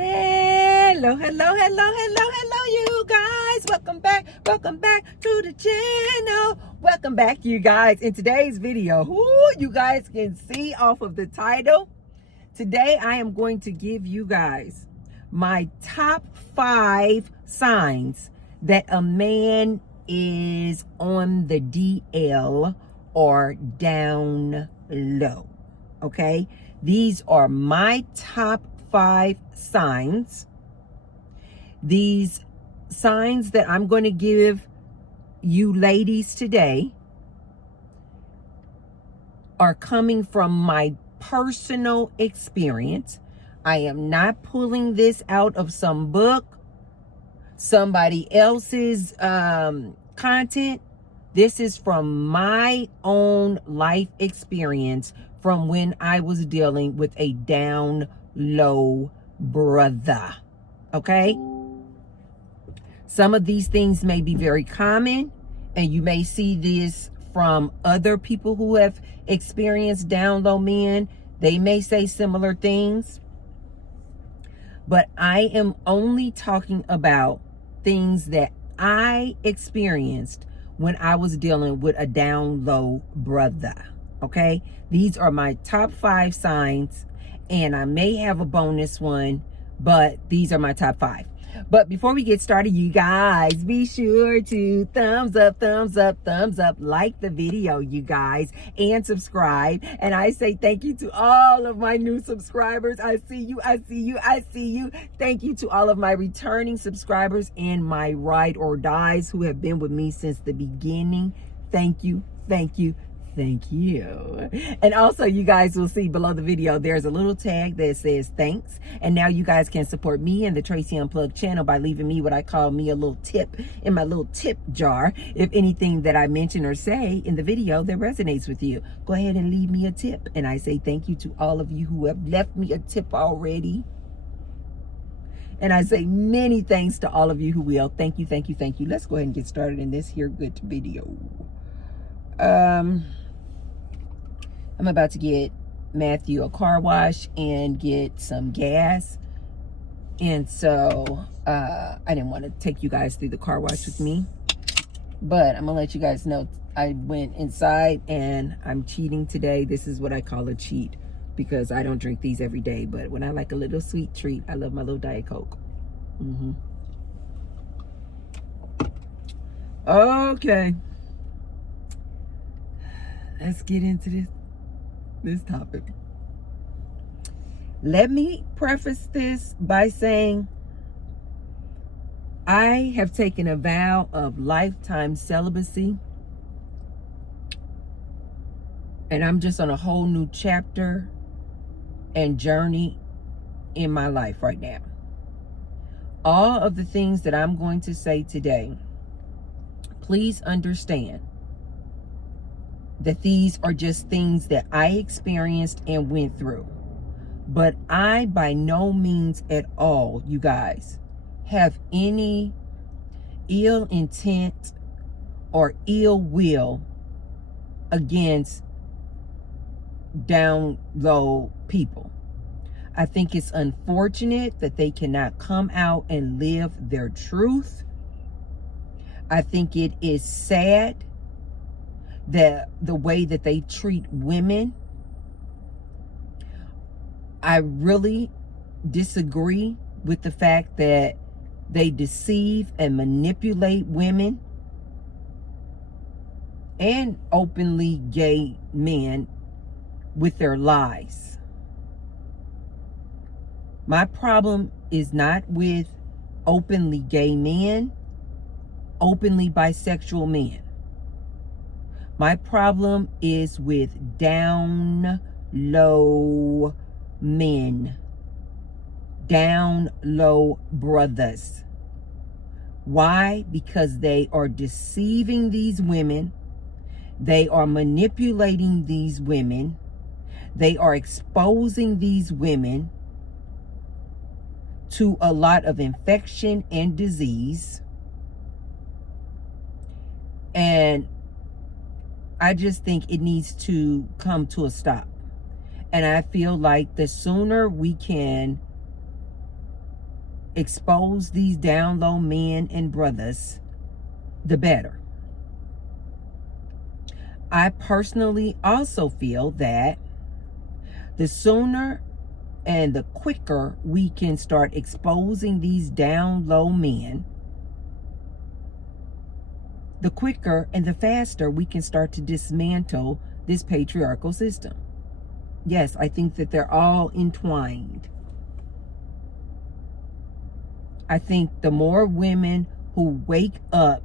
Hello, hello, hello, hello, hello, you guys. Welcome back to the channel. Welcome back, you guys. In today's video, you guys can see off of the title, today I am going to give you guys my top 5 signs that a man is on the DL or down low. Okay? These are my top 5 signs. These signs that I'm going to give you ladies today are coming from my personal experience. I am not pulling this out of some book, somebody else's content. This is from my own life experience from when I was dealing with a down low brother. Okay? Some of these things may be very common, and you may see this from other people who have experienced down low men. They may say similar things, but I am only talking about things that I experienced when I was dealing with a down low brother. Okay? These are my top 5 signs, and I may have a bonus one, but these are my top 5. But before we get started, you guys, be sure to thumbs up, like the video, you guys, and subscribe. And I say thank you to all of my new subscribers. I see you. Thank you to all of my returning subscribers and my ride or dies who have been with me since the beginning. Thank you. And also, you guys will see below the video, there's a little tag that says thanks. And now you guys can support me and the Tracy Unplugged channel by leaving me what I call me a little tip in my little tip jar. If anything that I mention or say in the video that resonates with you, go ahead and leave me a tip. And I say thank you to all of you who have left me a tip already. And I say many thanks to all of you who will. Thank you. Let's go ahead and get started in this here good video. I'm about to get Matthew a car wash and get some gas. And so I didn't want to take you guys through the car wash with me. But I'm going to let you guys know I went inside and I'm cheating today. This is what I call a cheat because I don't drink these every day. But when I like a little sweet treat, I love my little Diet Coke. Okay. Let's get into this topic. Let me preface this by saying I have taken a vow of lifetime celibacy, and I'm just on a whole new chapter and journey in my life right now. All of the things that I'm going to say today, please understand that these are just things that I experienced and went through. But I, by no means at all, you guys, have any ill intent or ill will against down low people. I think it's unfortunate that they cannot come out and live their truth. I think it is sad that the way that they treat women. I really disagree with the fact that they deceive and manipulate women and openly gay men with their lies. My problem is not with openly gay men, openly bisexual men. My problem is with down low men, down low brothers. Why? Because they are deceiving these women. They are manipulating these women. They are exposing these women to a lot of infection and disease. And I just think it needs to come to a stop. And I feel like the sooner we can expose these down low men and brothers, the better. I personally also feel that the sooner and the quicker we can start exposing these down low men, the quicker and the faster we can start to dismantle this patriarchal system. Yes, I think that they're all entwined. I think the more women who wake up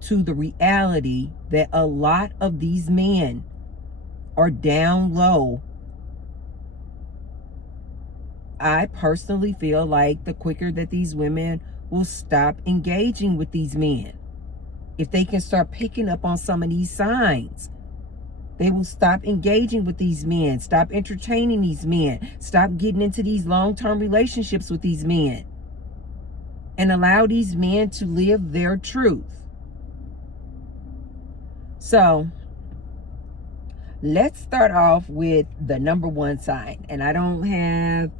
to the reality that a lot of these men are down low, I personally feel like the quicker that these women will stop engaging with these men. If they can start picking up on some of these signs, they will stop engaging with these men, stop entertaining these men, stop getting into these long-term relationships with these men, and allow these men to live their truth. So let's start off with the number one sign. And I don't have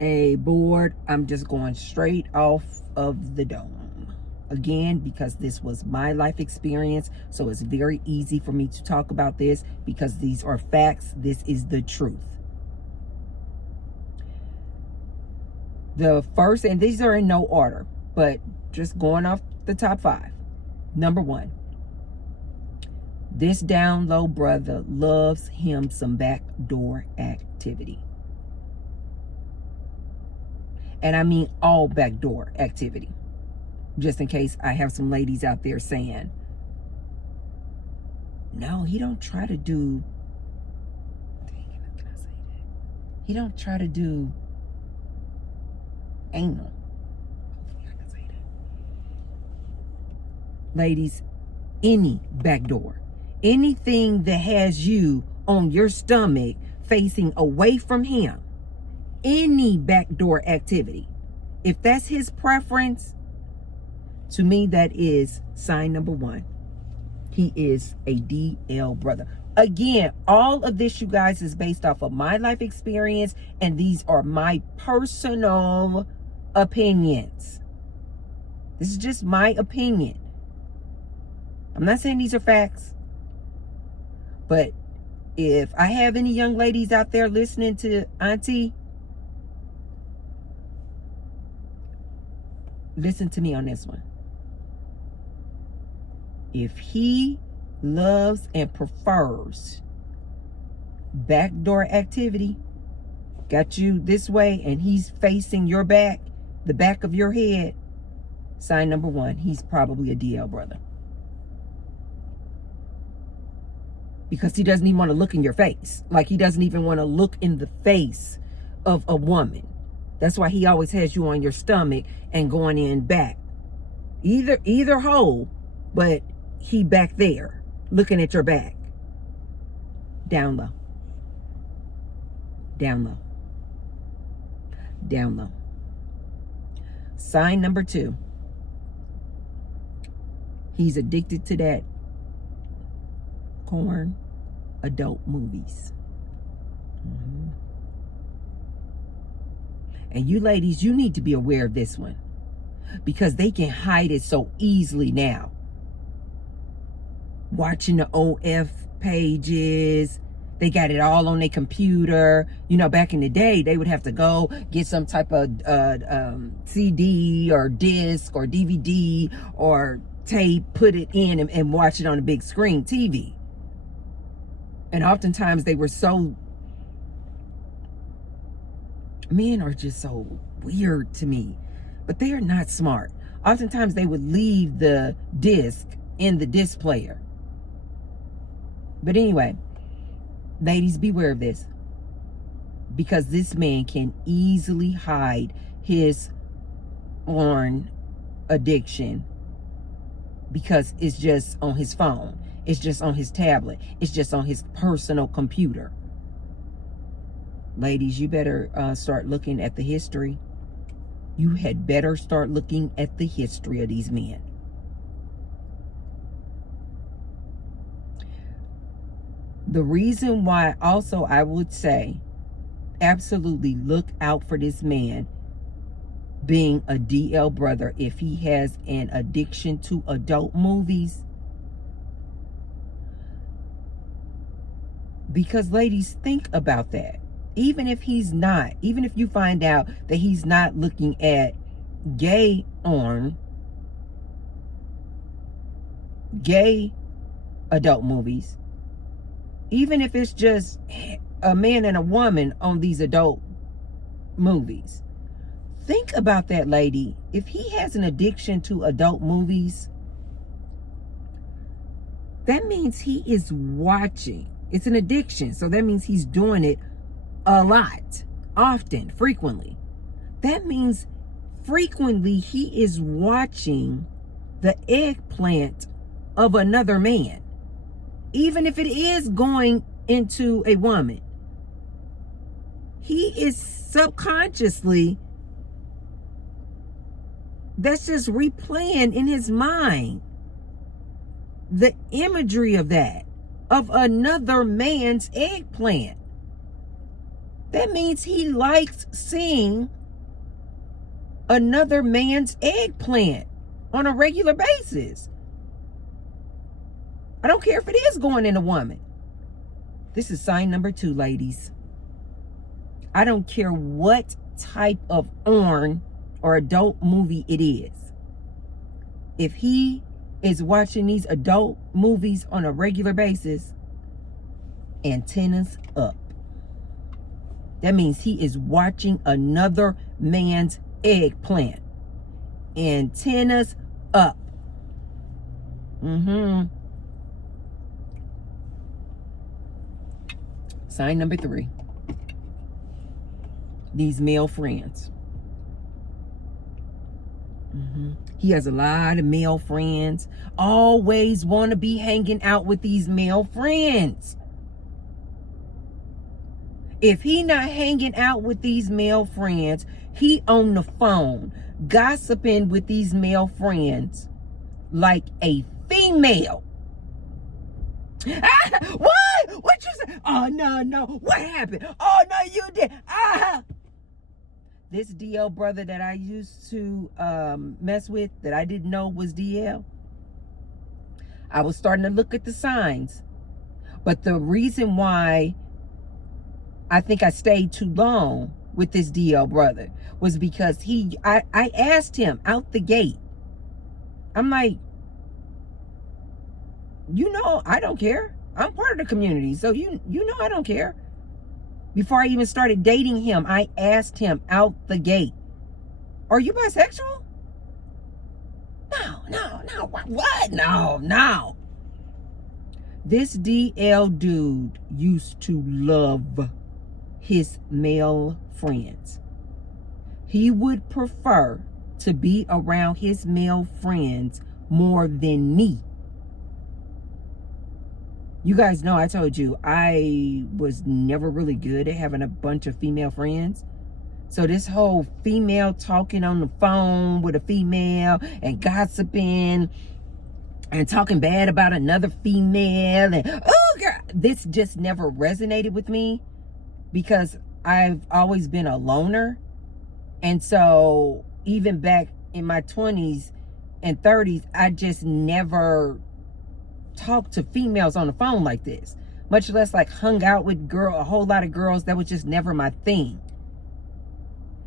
a board. I'm just going straight off of the dome. Again, because this was my life experience, so it's very easy for me to talk about this because these are facts. This is the truth. The first, and these are in no order, but just going off the top 5. Number 1, this down low brother loves him some backdoor activity. And I mean all backdoor activity. Just in case I have some ladies out there saying, no, he don't try to do, he don't try to do anal. Ladies, any backdoor, anything that has you on your stomach facing away from him, any backdoor activity, if that's his preference, to me, that is sign number 1. He is a DL brother. Again, all of this, you guys, is based off of my life experience, and these are my personal opinions. This is just my opinion. I'm not saying these are facts, but if I have any young ladies out there listening to Auntie, listen to me on this one. If he loves and prefers backdoor activity, got you this way, and he's facing your back, the back of your head, sign number 1, he's probably a DL brother. Because he doesn't even want to look in your face. Like, he doesn't even want to look in the face of a woman. That's why he always has you on your stomach and going in back. Either hole, but he back there, looking at your back. Down low. Down low. Down low. Sign number 2. He's addicted to that corn adult movies. And you ladies, you need to be aware of this one, because they can hide it so easily now. Watching the OF pages, they got it all on their computer. You know, back in the day, they would have to go get some type of CD or disc or DVD or tape, put it in and watch it on a big screen TV. And oftentimes they were so, men are just so weird to me, but they are not smart. Oftentimes they would leave the disc in the disc player. But anyway, ladies, beware of this, because this man can easily hide his porn addiction because it's just on his phone. It's just on his tablet. It's just on his personal computer. Ladies, you better start looking at the history. You had better start looking at the history of these men. The reason why also I would say absolutely look out for this man, being a DL brother if he has an addiction to adult movies? Because ladies, think about that. Even if he's not, even if you find out that he's not looking at gay adult movies, even if it's just a man and a woman on these adult movies, think about that, lady. If he has an addiction to adult movies, that means he is watching. It's an addiction, so that means he's doing it a lot, often, frequently. That means frequently he is watching the eggplant of another man, even if it is going into a woman. He is subconsciously, that's just replaying in his mind the imagery of that, of another man's eggplant. That means he likes seeing another man's eggplant on a regular basis. I don't care if it is going in a woman. This is sign number 2, ladies. I don't care what type of porn or adult movie it is. If he is watching these adult movies on a regular basis, antennas up. That means he is watching another man's eggplant. Antennas up. Sign number 3. These male friends. He has a lot of male friends. Always want to be hanging out with these male friends. If he not hanging out with these male friends, he on the phone gossiping with these male friends like a female. What you say? Oh, no. What happened? Oh, no, you did. This DL brother that I used to mess with, that I didn't know was DL, I was starting to look at the signs. But the reason why I think I stayed too long with this DL brother was because I asked him out the gate. I'm like, I don't care. I'm part of the community, so you know I don't care. Before I even started dating him, I asked him out the gate, are you bisexual? No. What? No. This DL dude used to love his male friends. He would prefer to be around his male friends more than me. You guys know I told you I was never really good at having a bunch of female friends. So this whole female talking on the phone with a female and gossiping and talking bad about another female and, oh girl, this just never resonated with me because I've always been a loner. And so even back in my 20s and 30s, I just never talk to females on the phone like this, much less like hung out with a whole lot of girls. That was just never my thing.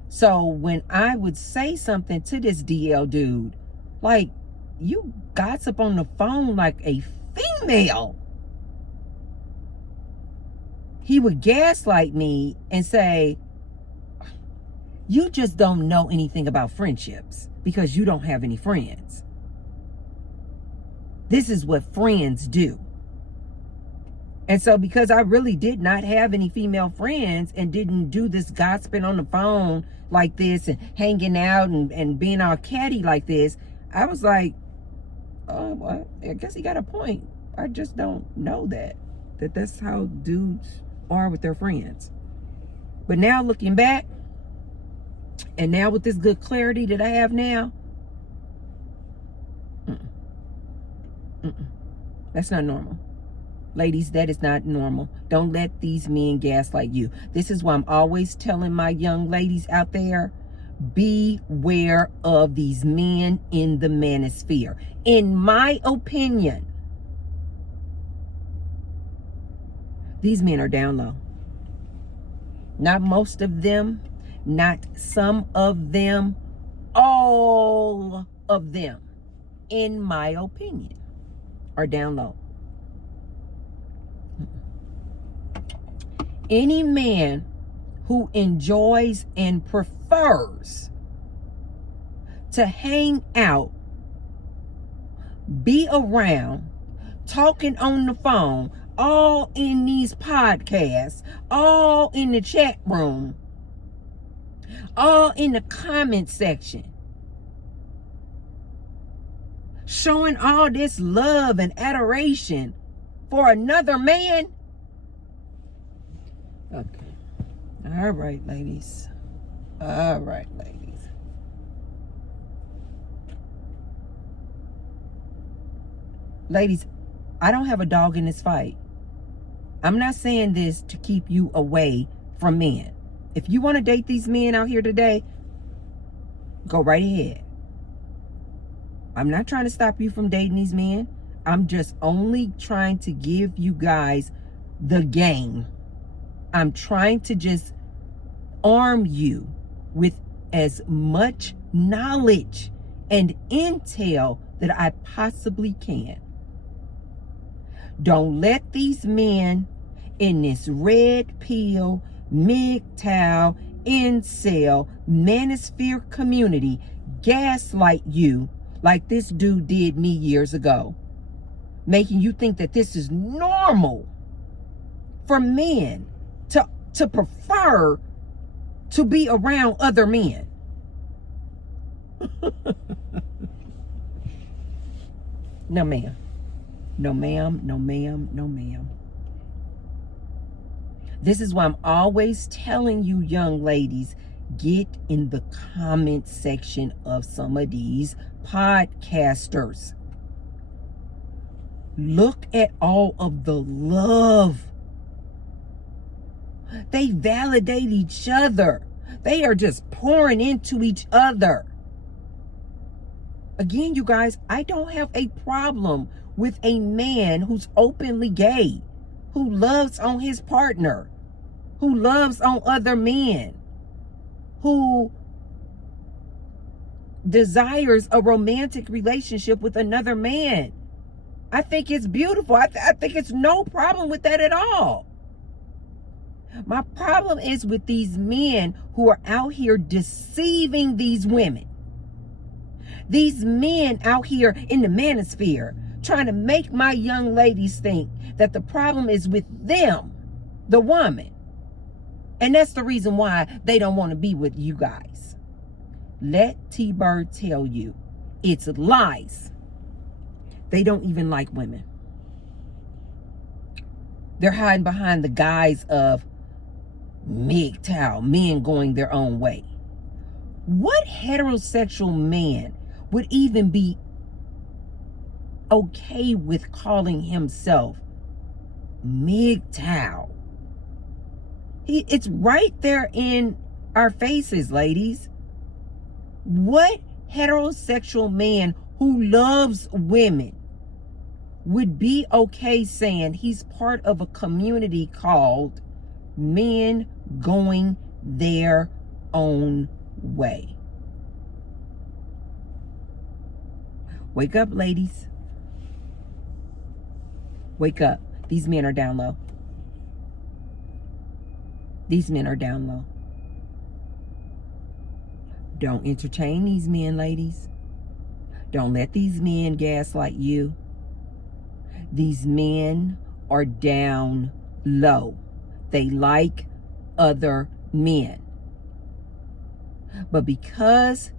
So when I would say something to this DL dude, like, you gossip on the phone like a female, he would gaslight me and say, you just don't know anything about friendships because you don't have any friends. This is what friends do. And so because I really did not have any female friends and didn't do this gossiping on the phone like this and hanging out and being all catty like this, I was like, oh, well, I guess he got a point. I just don't know that's how dudes are with their friends. But now looking back, and now with this good clarity that I have now, that's not normal. Ladies, that is not normal. Don't let these men gaslight you. This is why I'm always telling my young ladies out there, Beware of these men in the manosphere. In my opinion, these men are down low. Not most of them, not some of them, all of them, in my opinion, are down low. Any man who enjoys and prefers to hang out, be around, talking on the phone, all in these podcasts, all in the chat room, all in the comment section, showing all this love and adoration for another man. Okay. All right, ladies. All right, ladies. Ladies, I don't have a dog in this fight. I'm not saying this to keep you away from men. If you want to date these men out here today, go right ahead. I'm not trying to stop you from dating these men. I'm just only trying to give you guys the game. I'm trying to just arm you with as much knowledge and intel that I possibly can. Don't let these men in this red pill, MGTOW, incel, manosphere community gaslight you like this dude did me years ago, making you think that this is normal for men to prefer to be around other men. No, ma'am. No, ma'am. No, ma'am. No, ma'am. This is why I'm always telling you, young ladies, get in the comment section of some of these podcasters. Look at all of the love. They validate each other. They are just pouring into each other. Again, you guys, I don't have a problem with a man who's openly gay, who loves on his partner, who loves on other men, who desires a romantic relationship with another man. I think it's beautiful. I think it's no problem with that at all. My problem is with these men who are out here deceiving these women. These men out here in the manosphere trying to make my young ladies think that the problem is with them, the woman. And that's the reason why they don't want to be with you guys. Let T-Bird tell you, it's lies. They don't even like women. They're hiding behind the guise of MGTOW, men going their own way. What heterosexual man would even be okay with calling himself MGTOW? It's right there in our faces, ladies. What heterosexual man who loves women would be okay saying he's part of a community called men going their own way? Wake up, ladies. Wake up. These men are down low. These men are down low. Don't entertain these men, ladies. Don't let these men gaslight you. These men are down low. They like other men. But because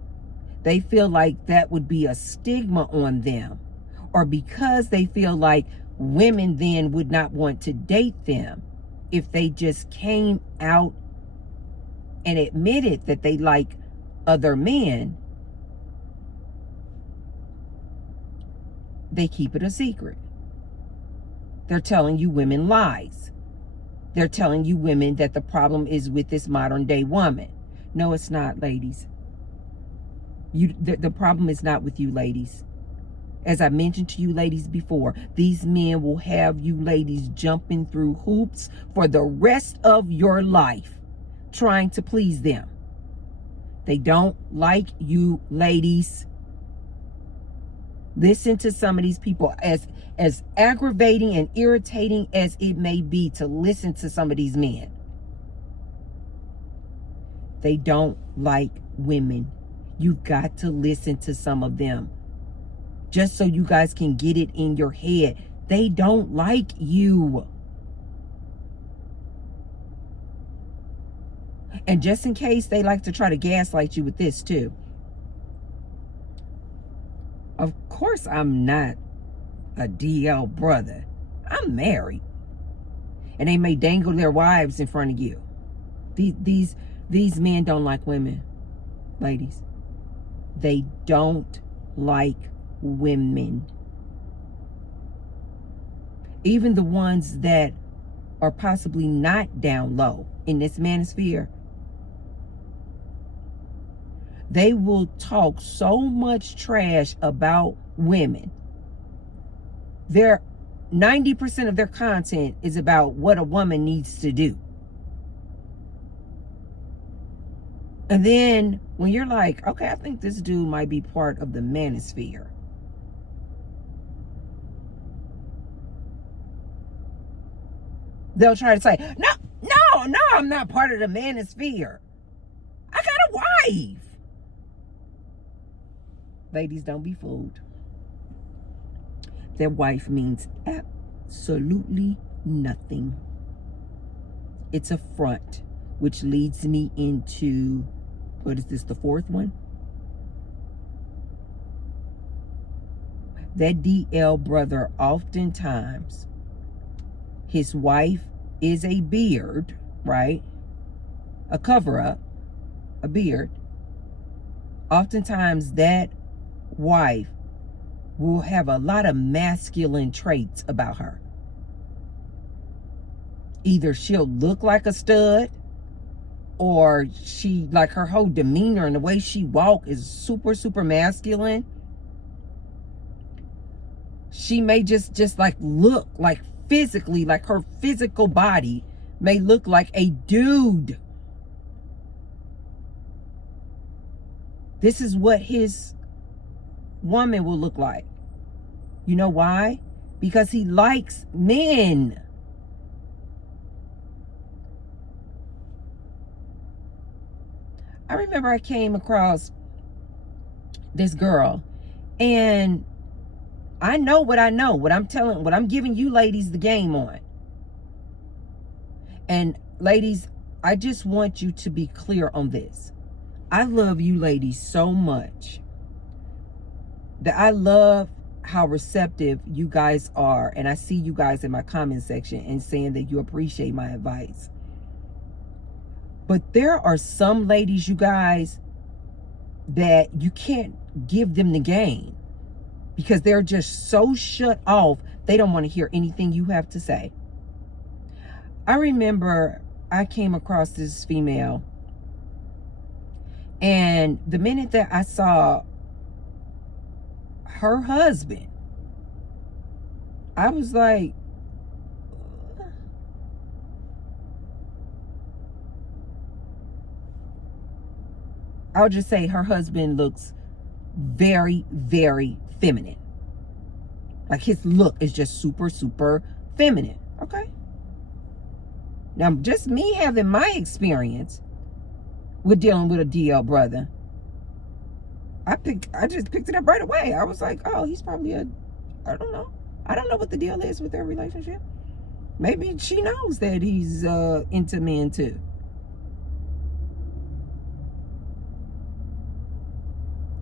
they feel like that would be a stigma on them, or because they feel like women then would not want to date them if they just came out and admitted that they like other men, they keep it a secret. They're telling you women lies. They're telling you women that the problem is with this modern day woman. No, it's not, ladies. The problem is not with you ladies. As I mentioned to you ladies before, these men will have you ladies jumping through hoops for the rest of your life trying to please them. They don't like you ladies. Listen to some of these people, as aggravating and irritating as it may be to listen to some of these men. They don't like women. You've got to listen to some of them. Just so you guys can get it in your head. They don't like you. And just in case, they like to try to gaslight you with this too. Of course, I'm not a DL brother. I'm married. And they may dangle their wives in front of you. These men don't like women, ladies. They don't like women. Even the ones that are possibly not down low in this manosphere, they will talk so much trash about women. Their 90% of their content is about what a woman needs to do. And then when you're like, okay, I think this dude might be part of the manosphere, they'll try to say, no, I'm not part of the manosphere. I got a wife. Ladies, don't be fooled. Their wife means absolutely nothing. It's a front, which leads me into, what is this, the fourth one? That DL brother, oftentimes, his wife is a beard, right? A cover-up, a beard. Oftentimes, that wife will have a lot of masculine traits about her. Either she'll look like a stud, or she, like, her whole demeanor and the way she walk is super masculine. She may just like look like physically, like her physical body may look like a dude. This is what his woman will look like. You know why? Because he likes men. I remember I came across this girl, and I know what I know, what I'm giving you ladies the game on. And ladies, I just want you to be clear on this. I love you ladies so much that I love how receptive you guys are. And I see you guys in my comment section and saying that you appreciate my advice. But there are some ladies, you guys, that you can't give them the game because they're just so shut off. They don't want to hear anything you have to say. I remember I came across this female, and the minute that I saw her husband, I was like, I'll just say her husband looks very feminine. Like, his look is just super feminine. Okay. Now, just me having my experience with dealing with a DL brother, I just picked it up right away. I was like, oh, he's probably I don't know. I don't know what the deal is with their relationship. Maybe she knows that he's into men too.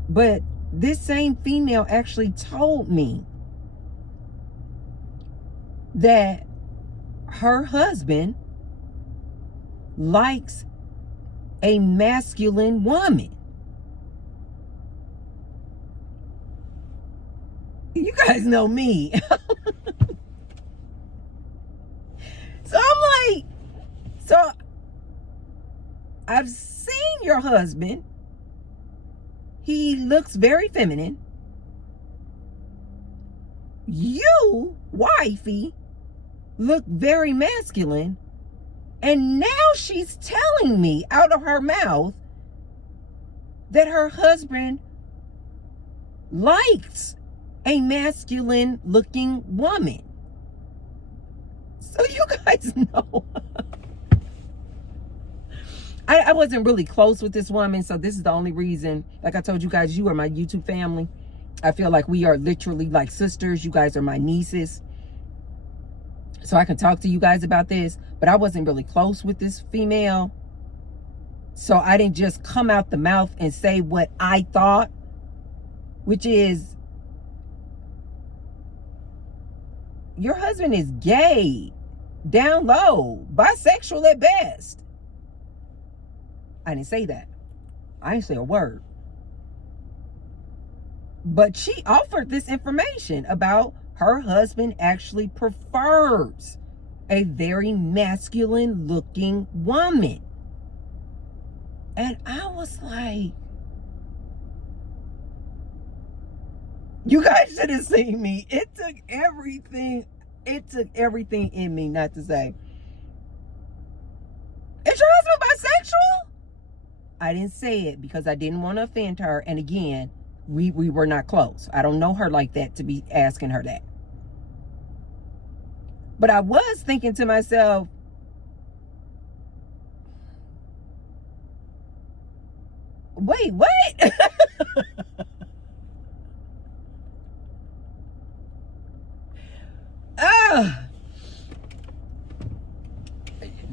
But this same female actually told me that her husband likes a masculine woman. You guys know me. So I'm like, so I've seen your husband. He looks very feminine. You, wifey, look very masculine. And now she's telling me out of her mouth that her husband likes a masculine looking woman. So you guys know. I wasn't really close with this woman, so this is the only reason. Like I told you guys, you are my YouTube family. I feel like we are literally like sisters. You guys are my nieces. So I can talk to you guys about this, but I wasn't really close with this female. So I didn't just come out the mouth and say what I thought, which is, your husband is gay, down low, bisexual at best. I didn't say that. I didn't say a word. But she offered this information about her husband actually prefers a very masculine looking woman. And I was like, you guys should have seen me. It took everything in me not to say, is your husband bisexual? I didn't say it because I didn't want to offend her. And again, we were not close. I don't know her like that to be asking her that. But I was thinking to myself, wait, what?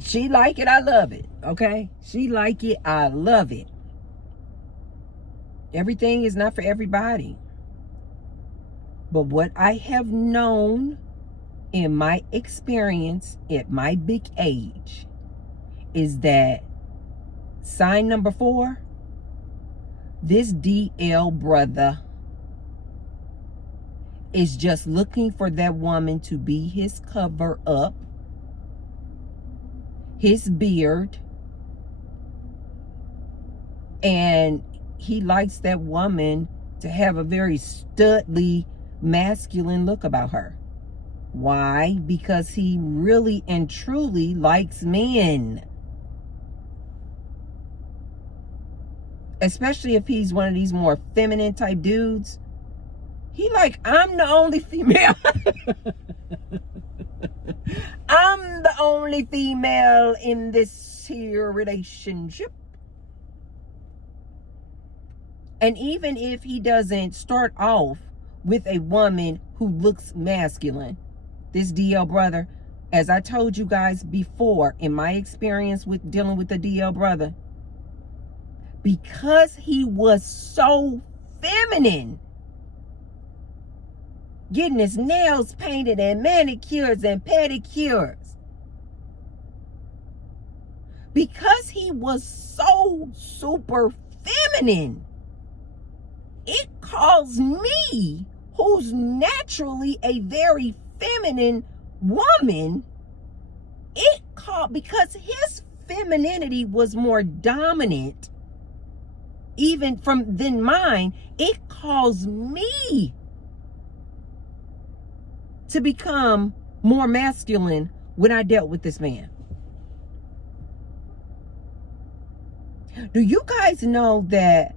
She like it, I love it. Okay? She like it, I love it. Everything is not for everybody. But what I have known in my experience at my big age is that sign number 4, this DL brother is just looking for that woman to be his cover up, his beard, and he likes that woman to have a very studly, masculine look about her. Why? Because he really and truly likes men. Especially if he's one of these more feminine type dudes. He like, I'm the only female. I'm the only female in this here relationship. And even if he doesn't start off with a woman who looks masculine, this DL brother, as I told you guys before, in my experience with dealing with the DL brother, because he was so feminine, getting his nails painted and manicures and pedicures, because he was so super feminine, it caused me, who's naturally a very feminine woman, because his femininity was more dominant even than mine, it caused me to become more masculine when I dealt with this man. Do you guys know that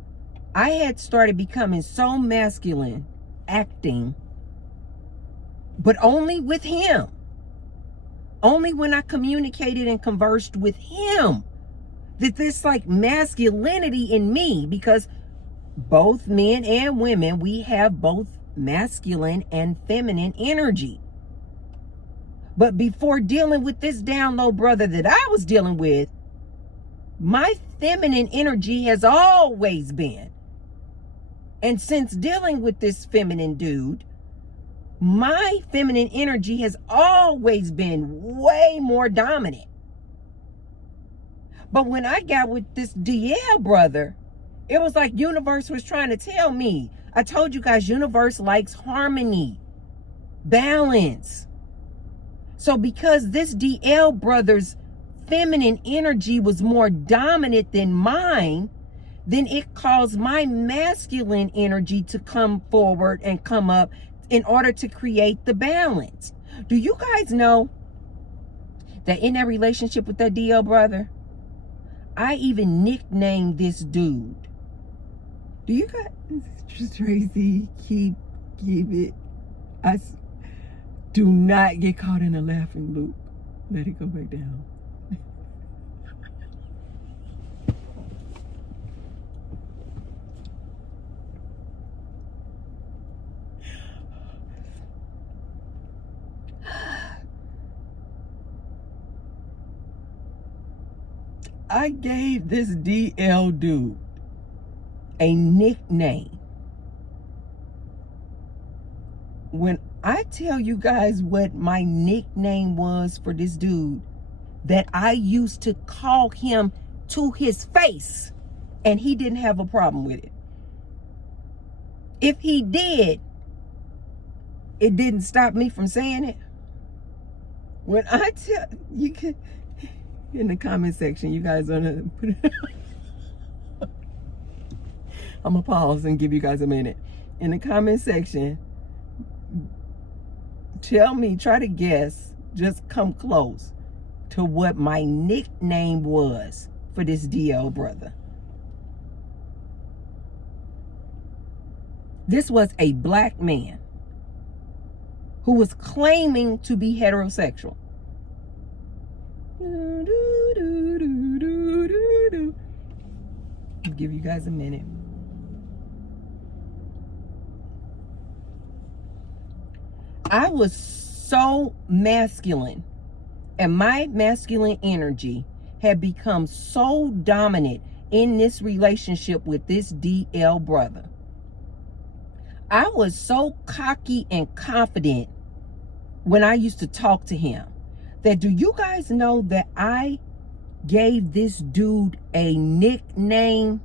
I had started becoming so masculine acting, but only with him? Only when I communicated and conversed with him, that this like masculinity in me, because both men and women, we have both masculine and feminine energy. But before dealing with this down low brother that I was dealing with, my feminine energy has always been. And since dealing with this feminine dude, my feminine energy has always been way more dominant. But when I got with this DL brother, it was like universe was trying to tell me. I told you guys, universe likes harmony, balance. So because this DL brother's feminine energy was more dominant than mine, then it caused my masculine energy to come forward and come up in order to create the balance. Do you guys know that in that relationship with that DL brother, I even nicknamed this dude? Do you guys, Tracy, keep it. Do not get caught in a laughing loop. Let it go back down. I gave this DL dude a nickname. When I tell you guys what my nickname was for this dude, that I used to call him to his face, and he didn't have a problem with it. If he did, it didn't stop me from saying it. When I tell you, can in the comment section, you guys are gonna put it. I'm gonna pause and give you guys a minute. In the comment section, tell me, try to guess, just come close to what my nickname was for this DL brother. This was a black man who was claiming to be heterosexual. I'll give you guys a minute. I was so masculine, and my masculine energy had become so dominant in this relationship with this DL brother. I was so cocky and confident when I used to talk to him that, do you guys know that I gave this dude a nickname,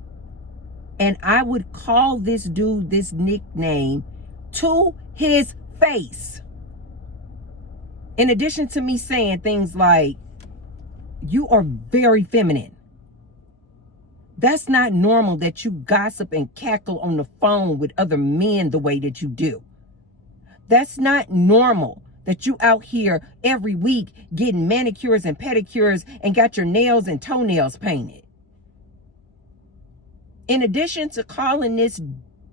and I would call this dude this nickname to his face? In addition to me saying things like, you are very feminine. That's not normal that you gossip and cackle on the phone with other men the way that you do. That's not normal that you out here every week getting manicures and pedicures and got your nails and toenails painted. In addition to calling this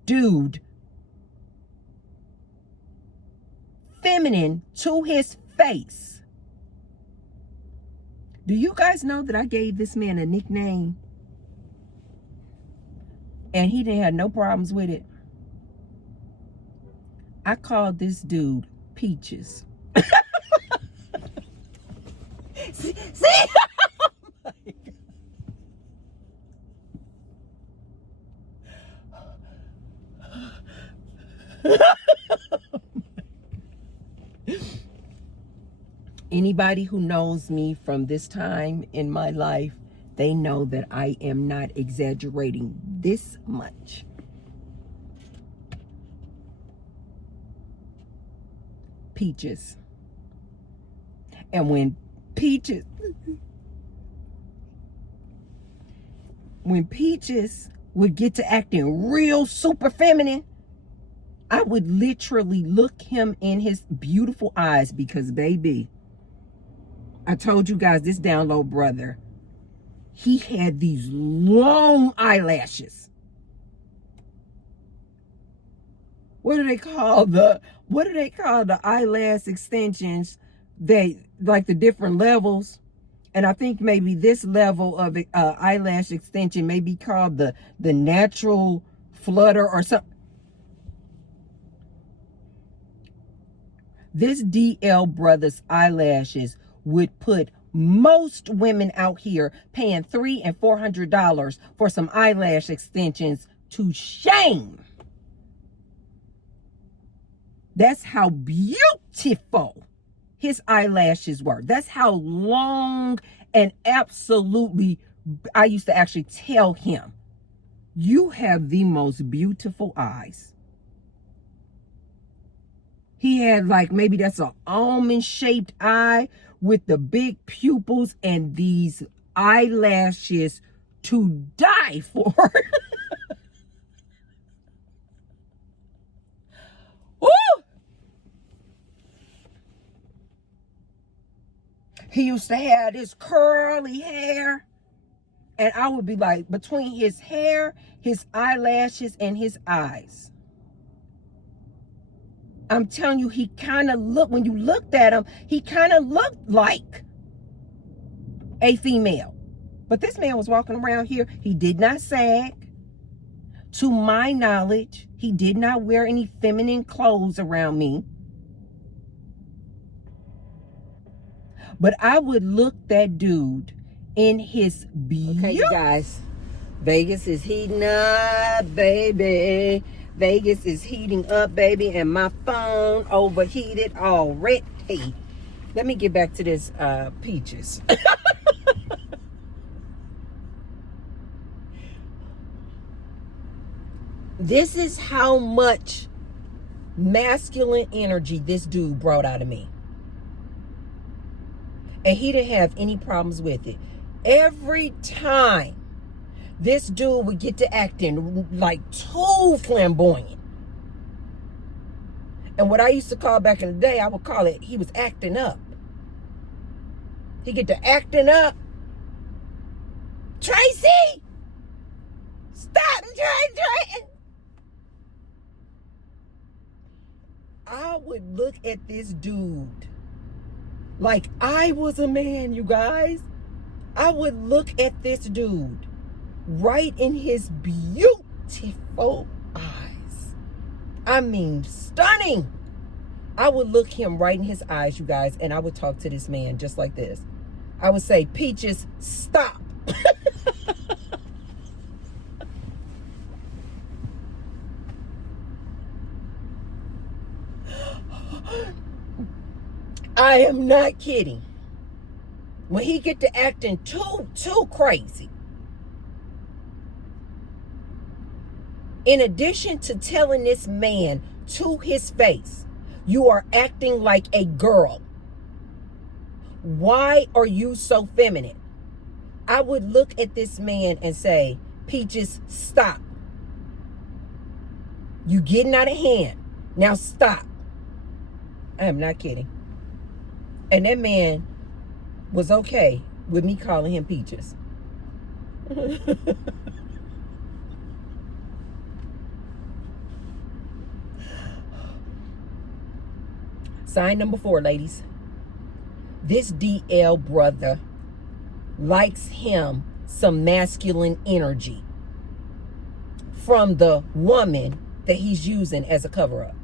dude feminine to his face, do you guys know that I gave this man a nickname and he didn't have no problems with it? I called this dude Peaches. See? Oh my God. Anybody who knows me from this time in my life, they know that I am not exaggerating this much. Peaches. And when Peaches would get to acting real super feminine, I would literally look him in his beautiful eyes, because baby, I told you guys, this down low brother, he had these long eyelashes. What do they call the eyelash extensions? They like the different levels. And I think maybe this level of eyelash extension may be called the natural flutter or something. This DL brother's eyelashes would put most women out here paying $300 and $400 for some eyelash extensions to shame. That's how beautiful his eyelashes were. That's how long and absolutely, I used to actually tell him, you have the most beautiful eyes. He had like, maybe that's an almond shaped eye with the big pupils and these eyelashes to die for. He used to have this curly hair. And I would be like, between his hair, his eyelashes, and his eyes. I'm telling you, he kind of looked, when you looked at him, he kind of looked like a female. But this man was walking around here. He did not sag. To my knowledge, he did not wear any feminine clothes around me. But I would look that dude in his beauty. Okay, you guys. Vegas is heating up, baby. Vegas is heating up, baby. And my phone overheated already. Let me get back to this Peaches. This is how much masculine energy this dude brought out of me. And he didn't have any problems with it. Every time this dude would get to acting like too flamboyant. And what I used to call back in the day, I would call it, he was acting up. He get to acting up. Tracy! Stop, Tracy! I would look at this dude like I was a man, you guys. I would look at this dude right in his beautiful eyes. I mean, stunning. I would look him right in his eyes, you guys, and I would talk to this man just like this. I would say, Peaches, stop. I am not kidding. When he get to acting too crazy, in addition to telling this man to his face, you are acting like a girl. Why are you so feminine? I would look at this man and say, Peaches, stop. You getting out of hand. Now stop. I am not kidding. And that man was okay with me calling him Peaches. Sign number 4, ladies. This DL brother likes him some masculine energy from the woman that he's using as a cover-up.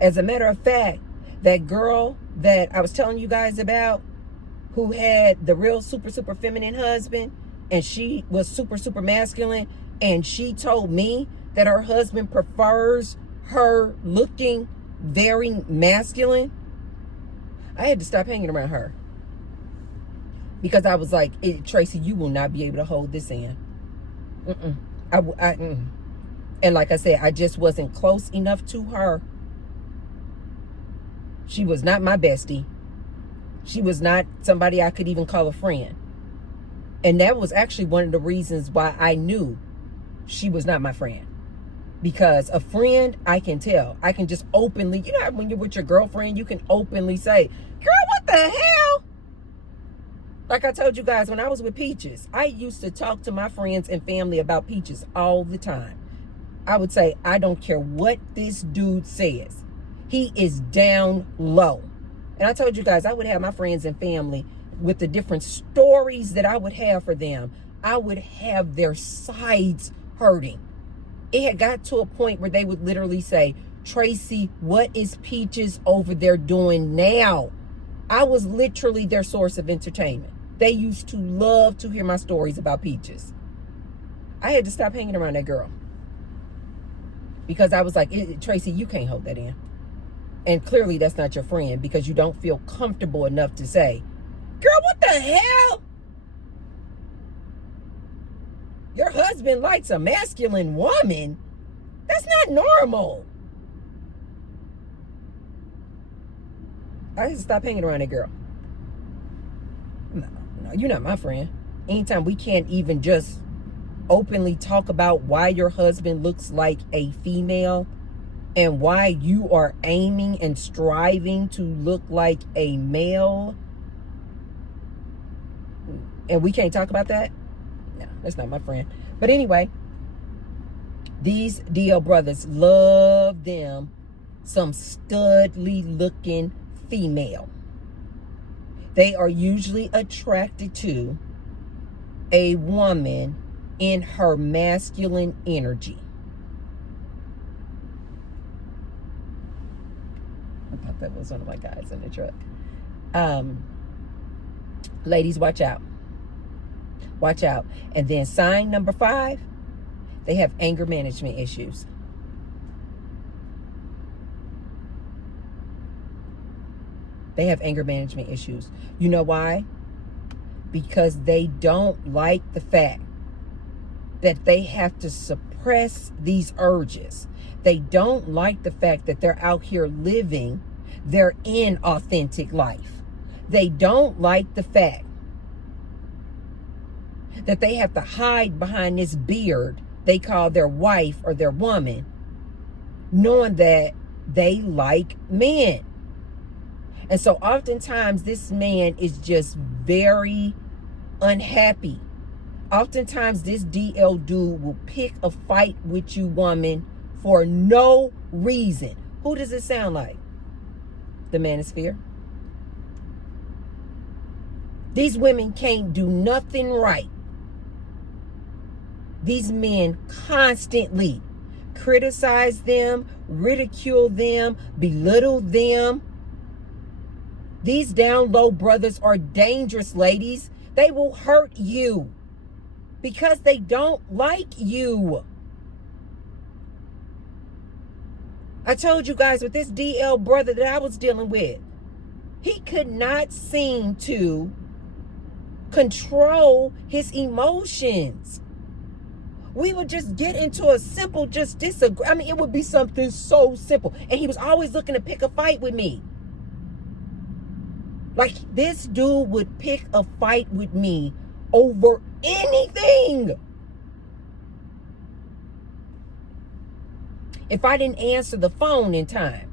As a matter of fact, that girl that I was telling you guys about, who had the real super feminine husband, and she was super masculine, and she told me that her husband prefers her looking very masculine, I had to stop hanging around her. Because I was like, Tracy, you will not be able to hold this in. And like I said, I just wasn't close enough to her. She was not my bestie. She was not somebody I could even call a friend. And that was actually one of the reasons why I knew she was not my friend. Because a friend, I can tell. I can just openly, you know, when you're with your girlfriend, you can openly say, girl, what the hell? Like I told you guys, when I was with Peaches, I used to talk to my friends and family about Peaches all the time. I would say, I don't care what this dude says. He is down low. And I told you guys, I would have my friends and family with the different stories that I would have for them. I would have their sides hurting. It had got to a point where they would literally say, Tracy, what is Peaches over there doing now? I was literally their source of entertainment. They used to love to hear my stories about Peaches. I had to stop hanging around that girl. Because I was like, Tracy, you can't hold that in. And clearly that's not your friend, because you don't feel comfortable enough to say, girl, what the hell? Your husband likes a masculine woman? That's not normal. I had to stop hanging around that girl. No, you're not my friend. Anytime we can't even just openly talk about why your husband looks like a female, and why you are aiming and striving to look like a male, and we can't talk about that? No, that's not my friend. But anyway, these DL brothers love them some studly looking female. They are usually attracted to a woman in her masculine energy. I thought that was one of my guys in the truck. Ladies, watch out. Watch out. And then sign number 5, they have anger management issues. They have anger management issues. You know why? Because they don't like the fact that they have to suppress these urges. They don't like the fact that they're out here living their inauthentic life. They don't like the fact that they have to hide behind this beard they call their wife or their woman, knowing that they like men. And so oftentimes this man is just very unhappy. Oftentimes this DL dude will pick a fight with you, woman, for no reason. Who does it sound like? The manosphere. These women can't do nothing right. These men constantly criticize them, ridicule them, belittle them. These down low brothers are dangerous, ladies. They will hurt you because they don't like you. I told you guys with this DL brother that I was dealing with, he could not seem to control his emotions. We would just get into a simple disagree. I mean, it would be something so simple. And he was always looking to pick a fight with me. Like, this dude would pick a fight with me over anything. If I didn't answer the phone in time,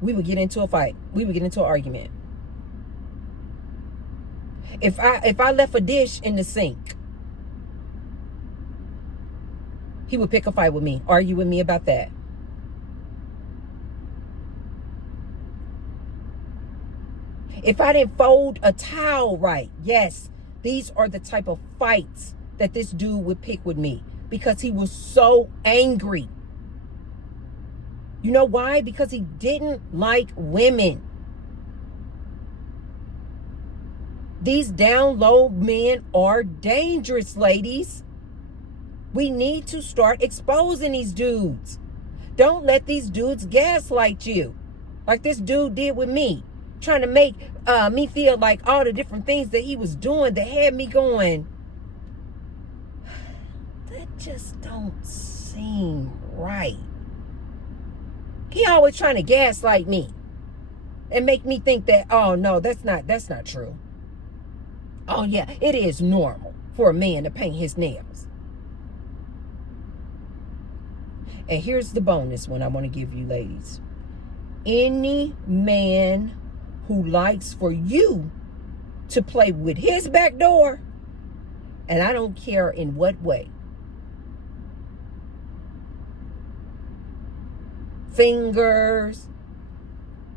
we would get into a fight. We would get into an argument. If I left a dish in the sink, he would pick a fight with me, argue with me about that. If I didn't fold a towel right, yes, these are the type of fights that this dude would pick with me because he was so angry. You know why? Because he didn't like women. These down low men are dangerous, ladies. We need to start exposing these dudes. Don't let these dudes gaslight you like this dude did with me, trying to make me feel like all the different things that he was doing that had me going, that just don't seem right. He always trying to gaslight me and make me think that, oh no, that's not true. Oh yeah, it is normal for a man to paint his nails. And here's the bonus one I want to give you, ladies. Any man who likes for you to play with his back door, and I don't care in what way, fingers,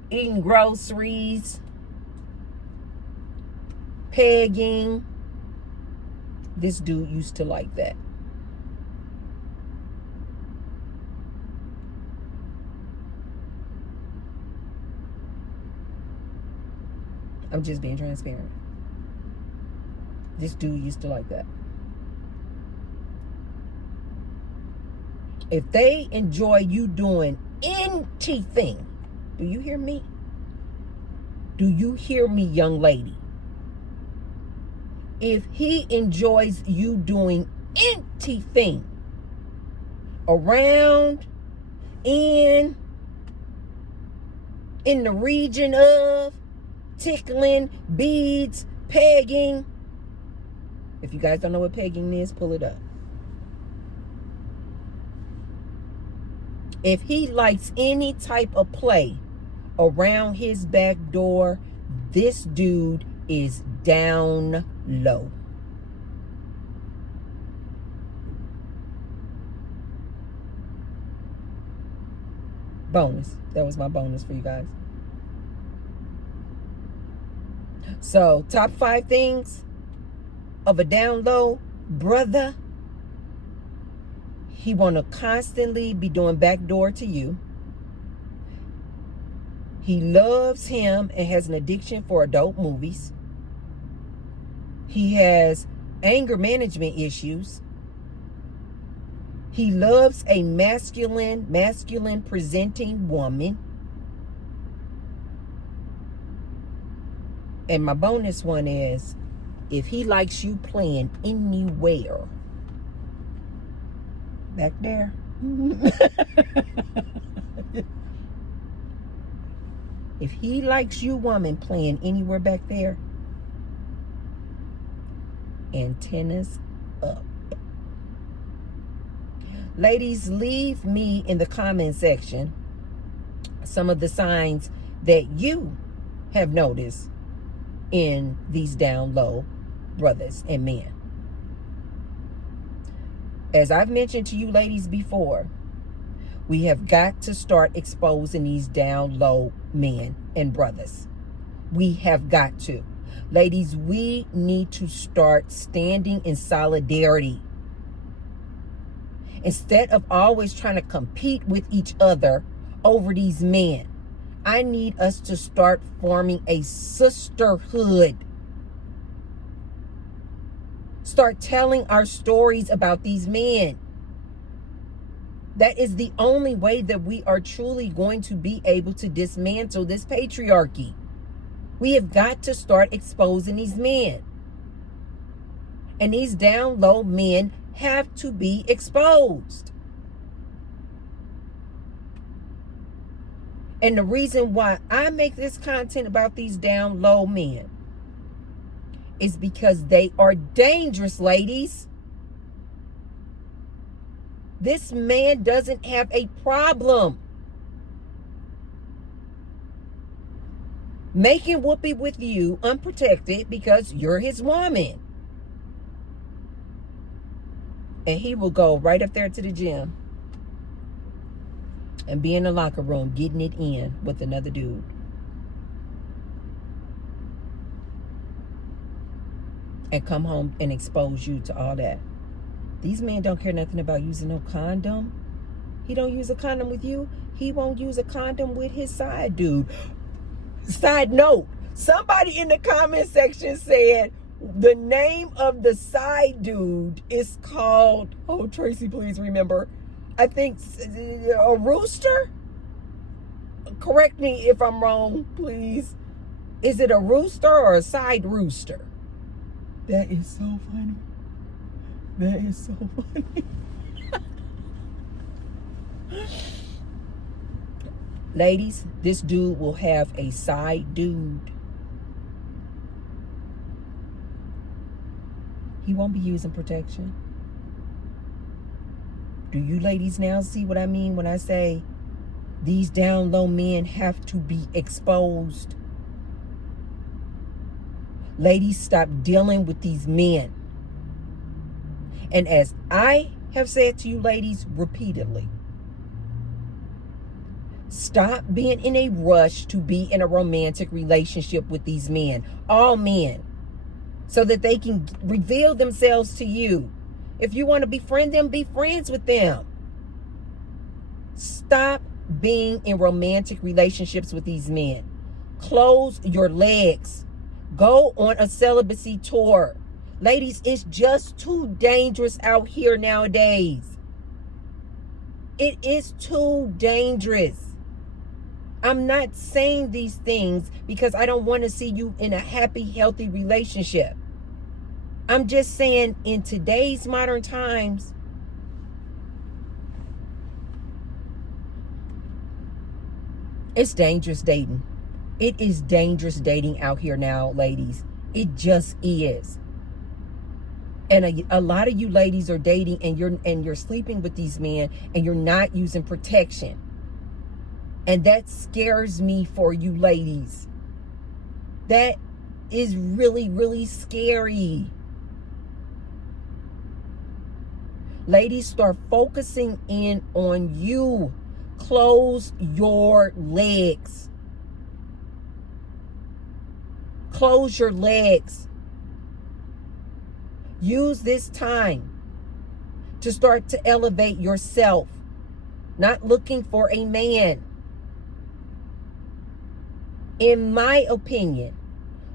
eating groceries, pegging, this dude used to like that. I'm just being transparent. This dude used to like that. If they enjoy you doing anything, do you hear me? Do you hear me, young lady? If he enjoys you doing anything around, in the region of, tickling, beads, pegging. If you guys don't know what pegging is, pull it up. If he likes any type of play around his back door, this dude is down low. Bonus. That was my bonus for you guys. So, top 5 things of a down low brother. He want to constantly be doing backdoor to you. He loves him and has an addiction for adult movies. He has anger management issues. He loves a masculine presenting woman. And my bonus one is, if he likes you playing anywhere back there. If he likes you, woman, playing anywhere back there, antennas up. Ladies, leave me in the comment section some of the signs that you have noticed in these down low brothers and men. As I've mentioned to you ladies before, we have got to start exposing these down low men and brothers. We have got to. Ladies, we need to start standing in solidarity. Instead of always trying to compete with each other over these men, I need us to start forming a sisterhood. Start telling our stories about these men. That is the only way that we are truly going to be able to dismantle this patriarchy. We have got to start exposing these men. And these down low men have to be exposed. And the reason why I make this content about these down low men is because they are dangerous, ladies. This man doesn't have a problem making whoopee with you unprotected because you're his woman. And he will go right up there to the gym and be in the locker room getting it in with another dude. And come home and expose you to all that. These men don't care nothing about using no condom. He don't use a condom with you. He won't use a condom with his side dude. Side note, somebody in the comment section said the name of the side dude is called, oh, Tracy, please remember, I think a rooster? Correct me if I'm wrong, please. Is it a rooster or a side rooster? That is so funny. That is so funny. Ladies, this dude will have a side dude. He won't be using protection. Do you ladies now see what I mean when I say these down low men have to be exposed? Ladies, stop dealing with these men. And as I have said to you ladies repeatedly, stop being in a rush to be in a romantic relationship with these men, all men, so that they can reveal themselves to you. If you want to befriend them, be friends with them. Stop being in romantic relationships with these men. Close your legs. Go on a celibacy tour. Ladies, it's just too dangerous out here nowadays. It is too dangerous. I'm not saying these things because I don't want to see you in a happy, healthy relationship. I'm just saying in today's modern times, it's dangerous dating. It is dangerous dating out here now, ladies. It just is. And a lot of you ladies are dating and you're sleeping with these men and you're not using protection. And that scares me for you ladies. That is really, really scary. Ladies, start focusing in on you. Close your legs. Close your legs. Use this time to start to elevate yourself. Not looking for a man. In my opinion,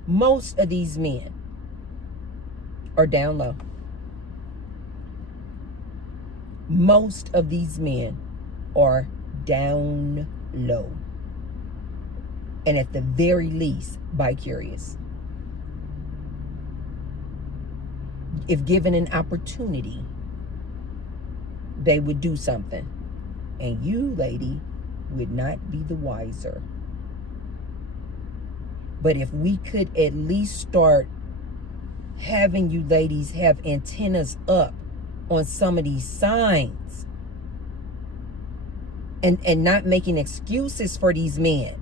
most of these men are down low. Most of these men are down low. And at the very least, bi-curious. If given an opportunity, they would do something. And you, lady, would not be the wiser. But if we could at least start having you ladies have antennas up on some of these signs and not making excuses for these men.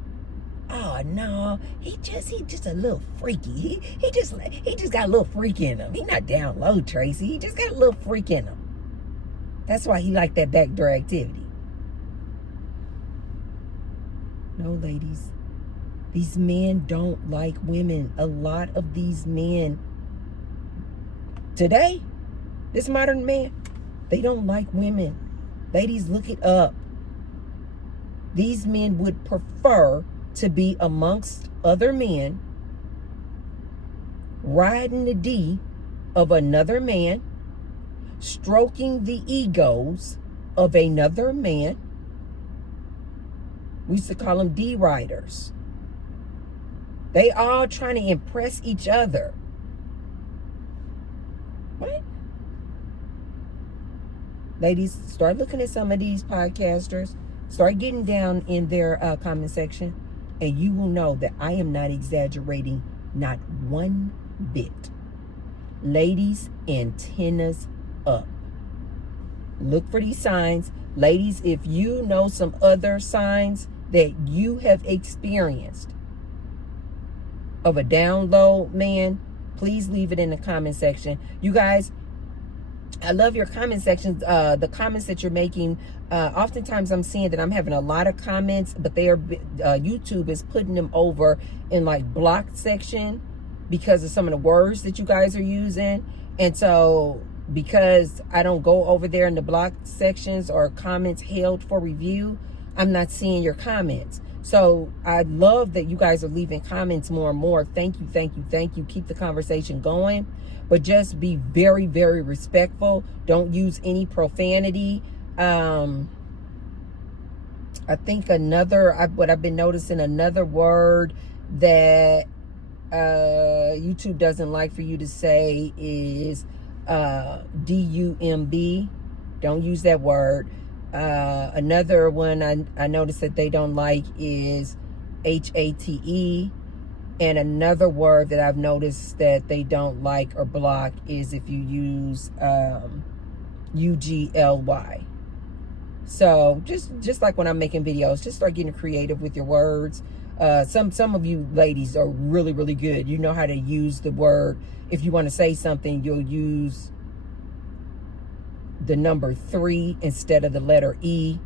Oh no, he just a little freaky. He just got a little freak in him. He not down low, Tracy. He just got a little freak in him. That's why he liked that backdoor activity. No, ladies. These men don't like women. A lot of these men today, this modern man, they don't like women. Ladies, look it up. These men would prefer to be amongst other men, riding the D of another man, stroking the egos of another man. We used to call them D riders. They all trying to impress each other. What? Ladies, start looking at some of these podcasters. Start getting down in their comment section. And you will know that I am not exaggerating, not one bit. Ladies, antennas up. Look for these signs. Ladies, if you know some other signs that you have experienced of a down low man, please leave it in the comment section. You guys, I love your comment sections. The comments that you're making, oftentimes I'm seeing that I'm having a lot of comments, but they are YouTube is putting them over in like blocked section because of some of the words that you guys are using. And so because I don't go over there in the blocked sections or comments held for review, I'm not seeing your comments. So I love that you guys are leaving comments more and more. Thank you, thank you, thank you. Keep the conversation going, but just be very, very respectful. Don't use any profanity. I think what I've been noticing, another word that YouTube doesn't like for you to say is D-U-M-B. Don't use that word. Another one I noticed that they don't like is H-A-T-E. And another word that I've noticed that they don't like or block is if you use U-G-L-Y. So just like when I'm making videos, just start getting creative with your words. Some of you ladies are really, really good. You know how to use the word. If you want to say something, you'll use the number 3 instead of the letter E.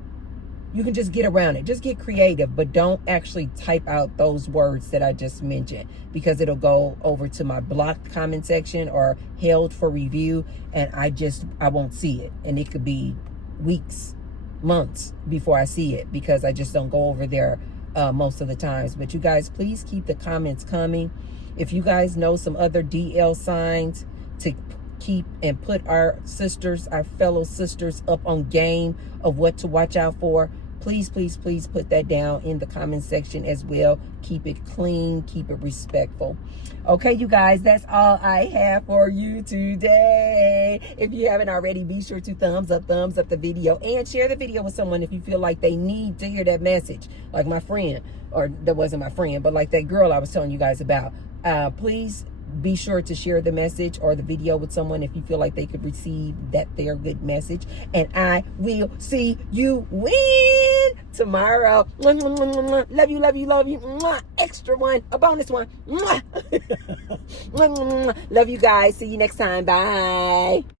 You can just get around it. Just get creative, but don't actually type out those words that I just mentioned, because it'll go over to my blocked comment section or held for review, and I won't see it. And it could be weeks, months before I see it, because I just don't go over there most of the times. But you guys, please keep the comments coming. If you guys know some other DL signs to keep and put our fellow sisters up on game of what to watch out for, please, please, please put that down in the comment section as well. Keep it clean, keep it respectful. Okay, you guys, that's all I have for you today. If you haven't already, be sure to thumbs up the video and share the video with someone if you feel like they need to hear that message. Like my friend, or that wasn't my friend, but like that girl I was telling you guys about. Please Be sure to share the message or the video with someone if you feel like they could receive their good message. And I will see you win tomorrow. Love you, love you, love you. Extra one, a bonus one. Love you guys. See you next time. Bye.